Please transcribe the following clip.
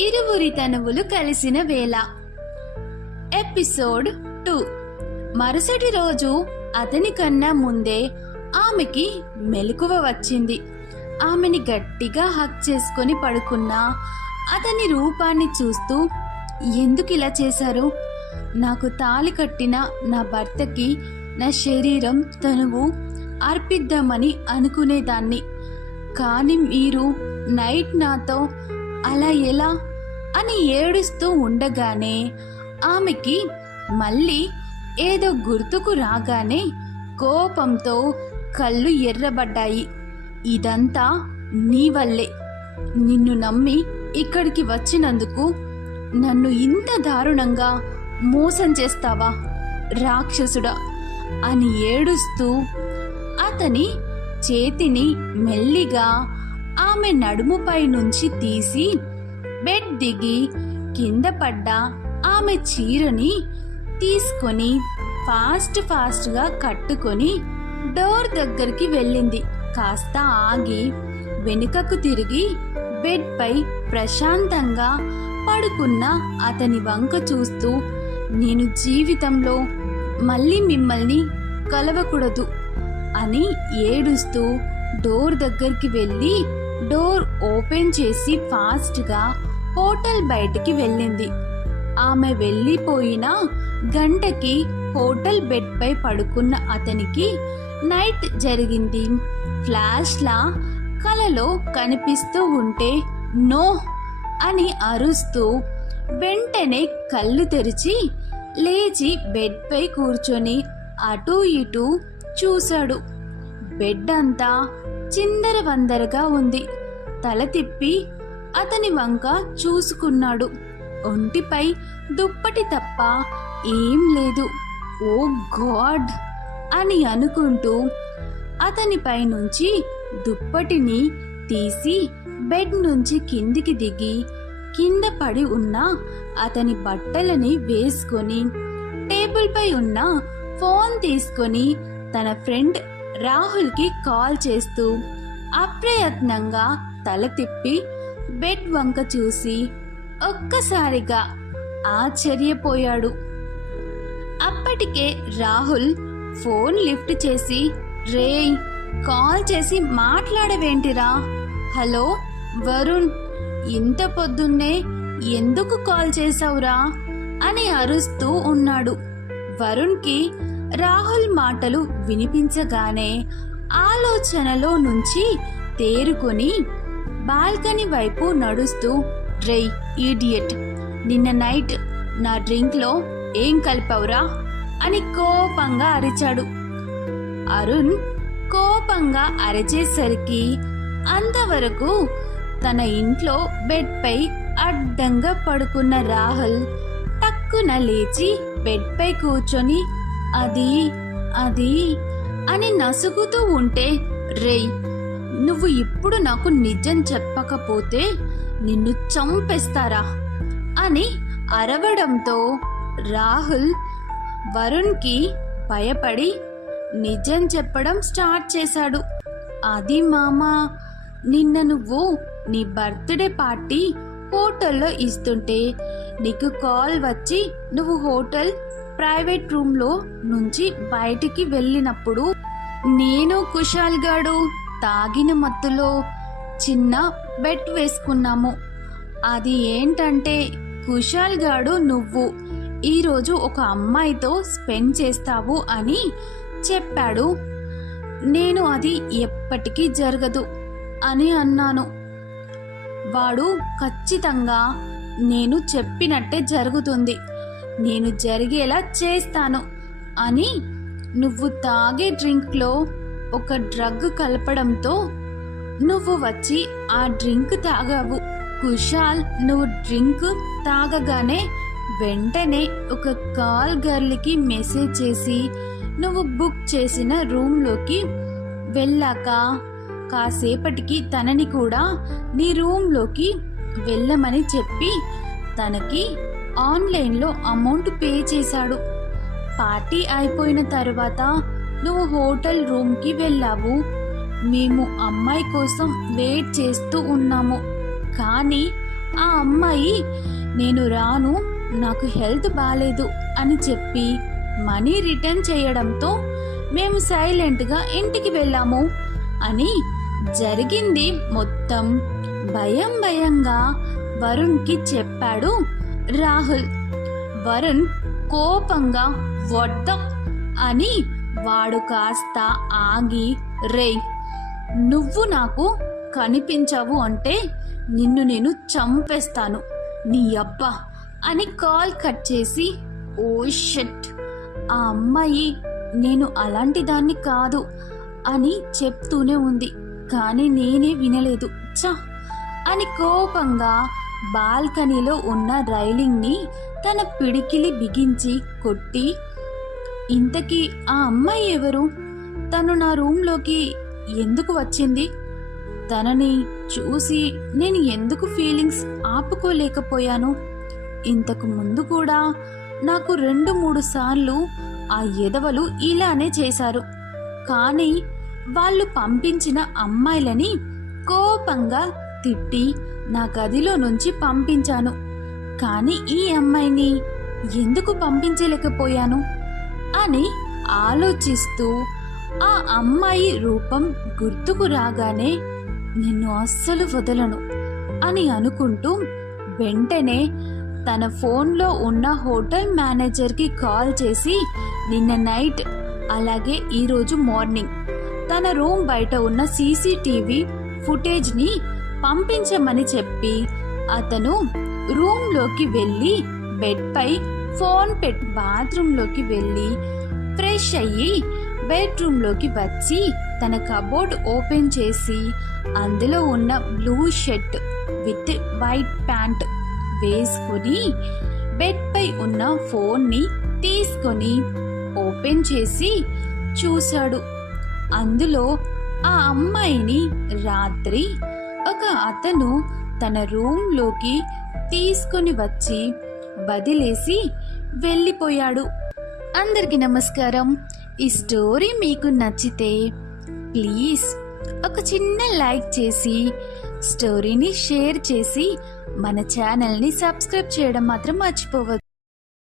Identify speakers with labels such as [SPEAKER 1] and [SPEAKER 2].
[SPEAKER 1] ఇరువురి తనువులు కలిసిన వేళ. Episode two. మరుసటి రోజు అతని కన్నా ముందే ఆమెకి మెలకువ వచ్చింది. ఆమెని గట్టిగా హక్ చేసుకొని పడుకున్న అతని రూపాన్ని చూస్తూ ఎందుకు ఇలా చేశారు? నాకు తాళి కట్టిన నా భర్తకి నా శరీరం తనువు అర్పిద్దామని అనుకునేదాన్ని. కానీ మీరు నైట్ నాతో అలా ఎలా అని ఏడుస్తూ ఉండగానే ఆమెకి మళ్ళీ ఏదో గుర్తుకు రాగానే కోపంతో కళ్ళు ఎర్రబడ్డాయి. ఇదంతా నీ వల్లే. నిన్ను నమ్మి ఇక్కడికి వచ్చినందుకు నన్ను ఇంత దారుణంగా మోసం చేస్తావా రాక్షసుడా అని ఏడుస్తూ అతని చేతిని మెల్లిగా ఆమె నడుముపై నుంచి తీసి బెడ్ దిగి కింద పడ్డ ఆమె చీరని తీసుకొని ఫాస్ట్ ఫాస్ట్గా కట్టుకొని డోర్ దగ్గరికి వెళ్ళింది. కాస్త ఆగి వెనుకకు తిరిగి బెడ్పై ప్రశాంతంగా పడుకున్న అతని వంక చూస్తూ నేను జీవితంలో మళ్ళీ మిమ్మల్ని కలవకూడదు అని ఏడుస్తూ డోర్ దగ్గరికి వెళ్ళి డోర్ ఓపెన్ చేసి ఫాస్ట్గా హోటల్ బయటికి వెళ్ళింది. ఆమె వెళ్ళిపోయిన గంటకి హోటల్ బెడ్పై పడుకున్న అతనికి నైట్ జరిగింది. ఫ్లాష్లా కలలో కనిపిస్తూ ఉంటే నో అని అరుస్తూ వెంటనే కళ్ళు తెరిచి లేచి బెడ్పై కూర్చొని అటూ ఇటూ చూశాడు. బెడ్ అంతా చిందర వందరగా ఉంది. తల తిప్పి అతని వంక చూసుకున్నాడు. ఒంటిపై దుప్పటి తప్ప ఏం లేదు. Oh God! అని అనుకుంటూ అతనిపై నుంచి దుప్పటిని తీసి బెడ్ నుంచి కిందికి దిగి కింద పడి ఉన్న అతని బట్టలని వేసుకొని టేబుల్పై ఉన్న ఫోన్ తీసుకొని తన ఫ్రెండ్ రాహుల్కి కాల్ చేస్తూ అప్రయత్నంగా తల తిప్పి బెడ్ వంక చూసి ఒక్కసారిగా ఆశ్చర్యపోయాడు. అప్పటికే రాహుల్ ఫోన్ లిఫ్ట్ చేసి రేయ్ కాల్ చేసి మాట్లాడవేంటిరా? హలో వరుణ్ ఇంత పొద్దున్నే ఎందుకు కాల్ చేసావురా అని అరుస్తూ ఉన్నాడు. వరుణ్కి రాహుల్ మాటలు వినిపించగానే ఆలోచనలో నుంచి తేరుకొని బాల్కనీ వైపు నడుస్తూ రేయ్ ఈడియట్ నిన్న నైట్ నా డ్రింక్లో ఏం కలిపావురా? అని కోపంగా అరిచాడు. అరుణ్ కోపంగా అరిచేసరికి అంతవరకు తన ఇంట్లో బెడ్పై అడ్డంగా పడుకున్న రాహుల్ టక్కున లేచి బెడ్పై కూర్చొని అది అది అని నసుగుతూ ఉంటే రేయ్ నువ్వు ఇప్పుడు నాకు నిజం చెప్పకపోతే నిన్ను చంపేస్తారా? అని అరవడంతో రాహుల్ వరుణ్కి భయపడి నిజం చెప్పడం స్టార్ట్ చేశాడు. అది మామా నిన్న నువ్వు నీ బర్త్డే పార్టీ హోటల్లో ఇస్తుంటే నీకు కాల్ వచ్చి నువ్వు హోటల్ ప్రైవేట్ రూమ్లో నుంచి బయటికి వెళ్ళినప్పుడు నేను కుషాల్ గాడు. తాగిన మత్తులో చిన్న బెట్ వేసుకున్నాము. అది ఏంటంటే కుషాల్ గాడు నువ్వు. ఈరోజు ఒక అమ్మాయితో స్పెండ్ చేస్తావు అని చెప్పాడు. నేను అది ఎప్పటికీ జరగదు అని అన్నాను. వాడు ఖచ్చితంగా నేను చెప్పినట్టే జరుగుతుంది. నేను జరిగేలా చేస్తాను అని నువ్వు తాగే డ్రింక్లో ఒక డ్రగ్ కలపడంతో నువ్వు వచ్చి ఆ డ్రింక్ తాగావు. కుషాల్ నువ్వు డ్రింక్ తాగగానే వెంటనే ఒక కాల్ గర్ల్కి మెసేజ్ చేసి నువ్వు బుక్ చేసిన రూమ్లోకి వెళ్ళాక కాసేపటికి తనని కూడా నీ రూమ్లోకి వెళ్ళమని చెప్పి తనకి ఆన్లైన్లో అమౌంట్ పే చేశాడు. పార్టీ అయిపోయిన తర్వాత నువ్వు హోటల్ రూమ్కి వెళ్ళావు. మేము అమ్మాయి కోసం వెయిట్ చేస్తూ ఉన్నాము. కానీ ఆ అమ్మాయి నేను రాను నాకు హెల్త్ బాగాలేదు అని చెప్పి మనీ రిటర్న్ చేయడంతో మేము సైలెంట్గా ఇంటికి వెళ్ళాము అని జరిగింది మొత్తం. భయం భయంగా వరుణ్కి చెప్పాడు రాహుల్. వరుణ్ కోపంగా వడ్డ అని వాడు కాస్త ఆగి రేయ్ నువ్వు నాకు కనిపించవు అంటే నిన్ను నేను చంపేస్తాను నీ అబ్బా అని కాల్ కట్ చేసి ఓ షెట్ ఆ అమ్మాయి నేను అలాంటి దాన్ని కాదు అని చెప్తూనే ఉంది. కానీ నేనే వినలేదు. చ అని కోపంగా బాల్కనీలో ఉన్న రైలింగ్ని తన పిడికిలి బిగించి కొట్టి ఇంతకీ ఆ అమ్మాయి ఎవరు? తను నా రూమ్లోకి ఎందుకు వచ్చింది? తనని చూసి నేను ఎందుకు ఫీలింగ్స్ ఆపుకోలేకపోయాను? ఇంతకు ముందు కూడా నాకు రెండు మూడు సార్లు ఆ ఎదవలు ఇలానే చేశారు. కానీ వాళ్ళు పంపించిన అమ్మాయిలని కోపంగా తిట్టి నా గదిలో నుంచి పంపించాను. కానీ ఈ అమ్మాయిని ఎందుకు పంపించలేకపోయాను? అని ఆలోచిస్తూ ఆ అమ్మాయి రూపం గుర్తుకు రాగానే నిన్ను అస్సలు వదలను అని అనుకుంటూ వెంటనే తన ఫోన్లో ఉన్న హోటల్ మేనేజర్కి కాల్ చేసి నిన్న నైట్ అలాగే ఈరోజు మార్నింగ్ తన రూమ్ బయట ఉన్న సీసీటీవీ ఫుటేజ్ని పంపించమని చెప్పి అతను రూమ్లోకి వెళ్ళి బెడ్పై ఫోన్ పెట్టి బాత్రూంలోకి వెళ్ళి ఫ్రెష్ అయ్యి బెడ్రూమ్లోకి వచ్చి తన కబోర్డ్ ఓపెన్ చేసి అందులో ఉన్న blue shirt with white pant వేసుకొని బెడ్పై ఉన్న ఫోన్ని తీసుకొని ఓపెన్ చేసి చూశాడు. అందులో ఆ అమ్మాయిని రాత్రి ఒక అతను తన రూమ్లోకి తీసుకొని వచ్చి వదిలేసి వెళ్ళిపోయాడు. అందరికీ నమస్కారం. ఈ స్టోరీ మీకు నచ్చితే ప్లీజ్ ఒక చిన్న లైక్ చేసి స్టోరీని షేర్ చేసి మన ఛానల్ని సబ్స్క్రైబ్ చేయడం మాత్రం మర్చిపోవద్దు.